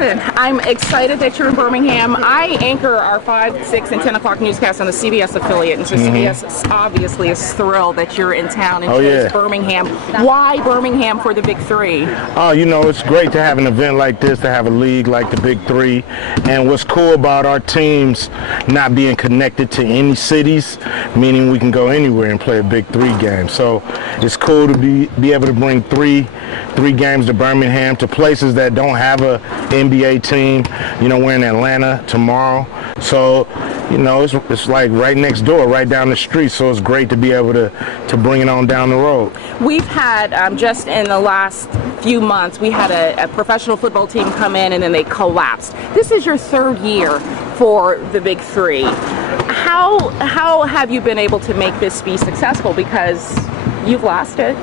Listen, I'm excited that you're in Birmingham. I anchor our 5, 6, and 10 o'clock newscast on the CBS affiliate, and so CBS obviously is thrilled that you're in town and chose Birmingham. Why Birmingham for the Big 3? Oh, you know, it's great to have an event like this, to have a league like the Big 3. And what's cool about our teams not being connected to any cities, meaning we can go anywhere and play a Big 3 game. So it's cool to be able to bring three games to Birmingham, to places that don't have a NBA team. You know, we're in Atlanta tomorrow, so you know it's like right next door, right down the street. So it's great to be able to bring it on down the road. We've had just in the last few months, we had a professional football team come in and then they collapsed. This is your 3rd year for the Big 3. How have you been able to make this be successful? Because you've lasted.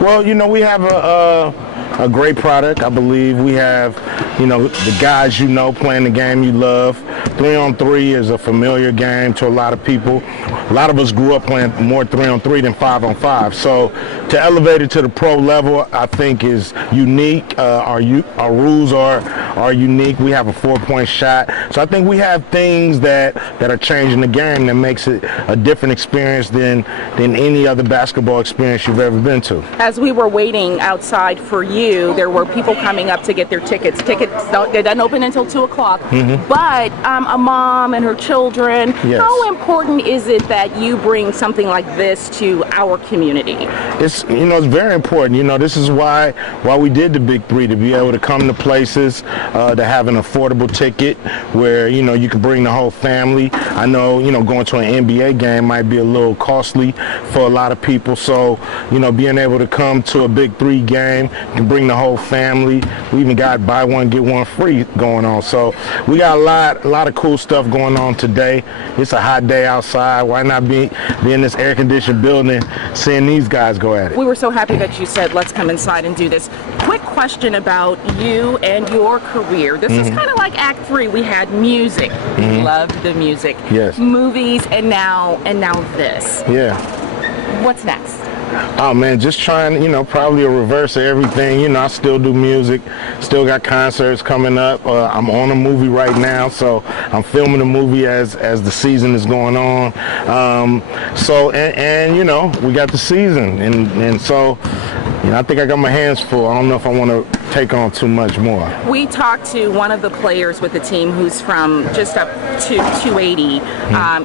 Well, you know, we have a great product. I believe we have, you know, the guys you know playing the game you love. 3-on-3 is a familiar game to a lot of people. A lot of us grew up playing more 3-on-3 than 5-on-5. So to elevate it to the pro level, I think is unique. Our rules are unique. We have a 4-point shot. So I think we have things that are changing the game that makes it a different experience than any other basketball experience you've ever been to. As we were waiting outside for you, there were people coming up to get their tickets. They don't open until 2 o'clock. But a mom and her children, how important is it that you bring something like this to our community? It's very important. You know, this is why we did the Big 3, to be able to come to places, to have an affordable ticket where, you know, you can bring the whole family. I know, you know, going to an NBA game might be a little costly for a lot of people. So, you know, being able to come to a Big 3 game, you can bring the whole family. We even got buy one, get one free going on. So we got a lot of cool stuff going on today. It's a hot day outside. Why not be in this air-conditioned building seeing these guys go at it? We were so happy that you said, let's come inside and do this. Quick question about you and your career. This is kind of like Act 3. We had music. Loved the music. Yes. Movies, and now this. Yeah. What's next? Oh man, just trying, you know, probably a reverse of everything. You know, I still do music, still got concerts coming up. I'm on a movie right now, so I'm filming a movie as the season is going on. So you know, we got the season, and so, you know, I think I got my hands full. I don't know if I want to take on too much more. We talked to one of the players with the team who's from just up to 280.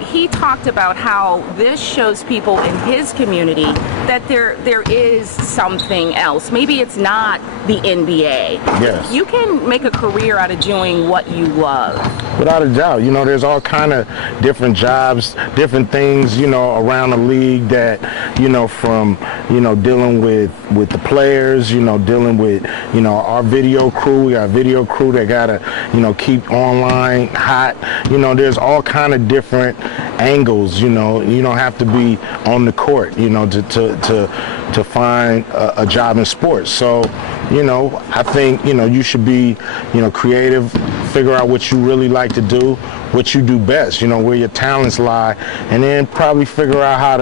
He talked about how this shows people in his community that there is something else. Maybe it's not the NBA. Yes. You can make a career out of doing what you love. Without a doubt. You know, there's all kind of different jobs, different things, you know, around the league that, you know, from, you know, dealing with the players, you know, dealing with, you know, our video crew. We got a video crew that gotta, you know, keep online hot. You know, there's all kind of different angles. You know, you don't have to be on the court, you know, to find a job in sports. So, you know, I think, you know, you should be, you know, creative, figure out what you really like to do, what you do best, you know, where your talents lie, and then probably figure out how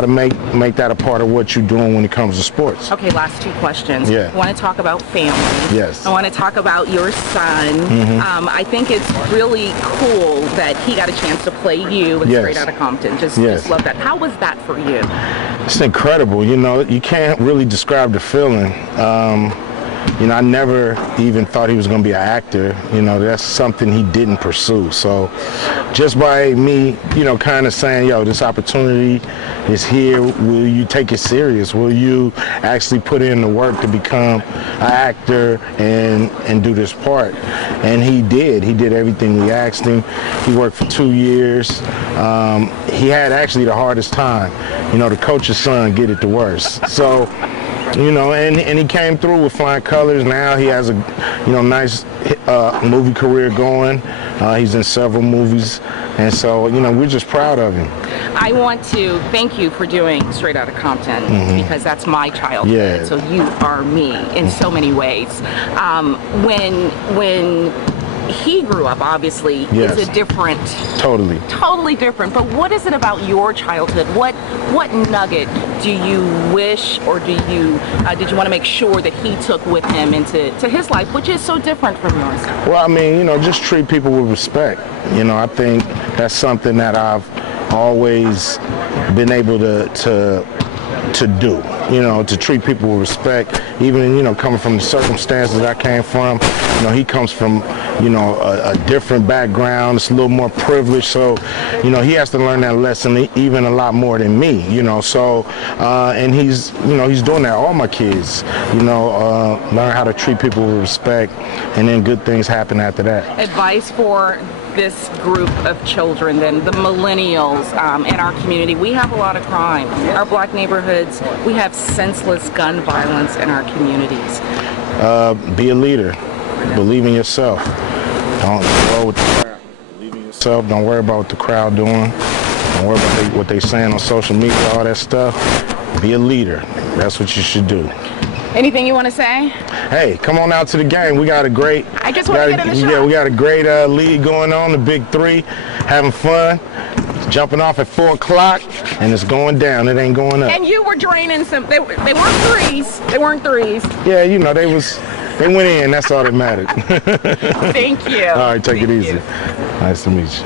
to make that a part of what you're doing when it comes to sports. Okay, last 2 questions. Yeah. I want to talk about family. Yes. I want to talk about your son. I think it's really cool that he got a chance to play you and Straight Outta Compton. Just love that. How was that for you? It's incredible. You know, you can't really describe the feeling. You know, I never even thought he was going to be an actor. You know, that's something he didn't pursue. So just by me, you know, kind of saying, yo, this opportunity is here. Will you take it serious? Will you actually put in the work to become an actor and do this part? And he did. He did everything we asked him. He worked for 2 years. He had actually the hardest time. You know, the coach's son get it the worst. So, you know, and he came through with flying colors. Now he has a, you know, nice movie career going. He's in several movies, and so, you know, we're just proud of him. I want to thank you for doing Straight Outta Compton because that's my childhood. Yeah. So you are me in so many ways. When he grew up, obviously, Yes. is a different, Totally different. But what is it about your childhood? What nugget do you wish, or did you want to make sure that he took with him into his life, which is so different from yours? Well, I mean, just treat people with respect. I think that's something that I've always been able to do, to treat people with respect, even, coming from the circumstances I came from. He comes from, a different background. It's a little more privileged, so, he has to learn that lesson even a lot more than me, so, and he's doing that. All my kids, learn how to treat people with respect, and then good things happen after that. Advice for this group of children, then, the millennials in our community. We have a lot of crime. Our black neighborhoods, we have senseless gun violence in our communities. Be a leader. Believe in yourself. Don't go with the crowd. Believe in yourself. Don't worry about what the crowd doing. Don't worry about what they saying on social media, all that stuff. Be a leader. That's what you should do. Anything you want to say? Hey, come on out to the game. We got a great. I just want to get in the shot. Yeah, we got a great league going on. The Big 3, having fun. Jumping off at 4 o'clock, and it's going down. It ain't going up. And you were draining some. They weren't threes. They weren't threes. Yeah, they went in. That's all that mattered. Thank you. All right, take it easy. You. Nice to meet you.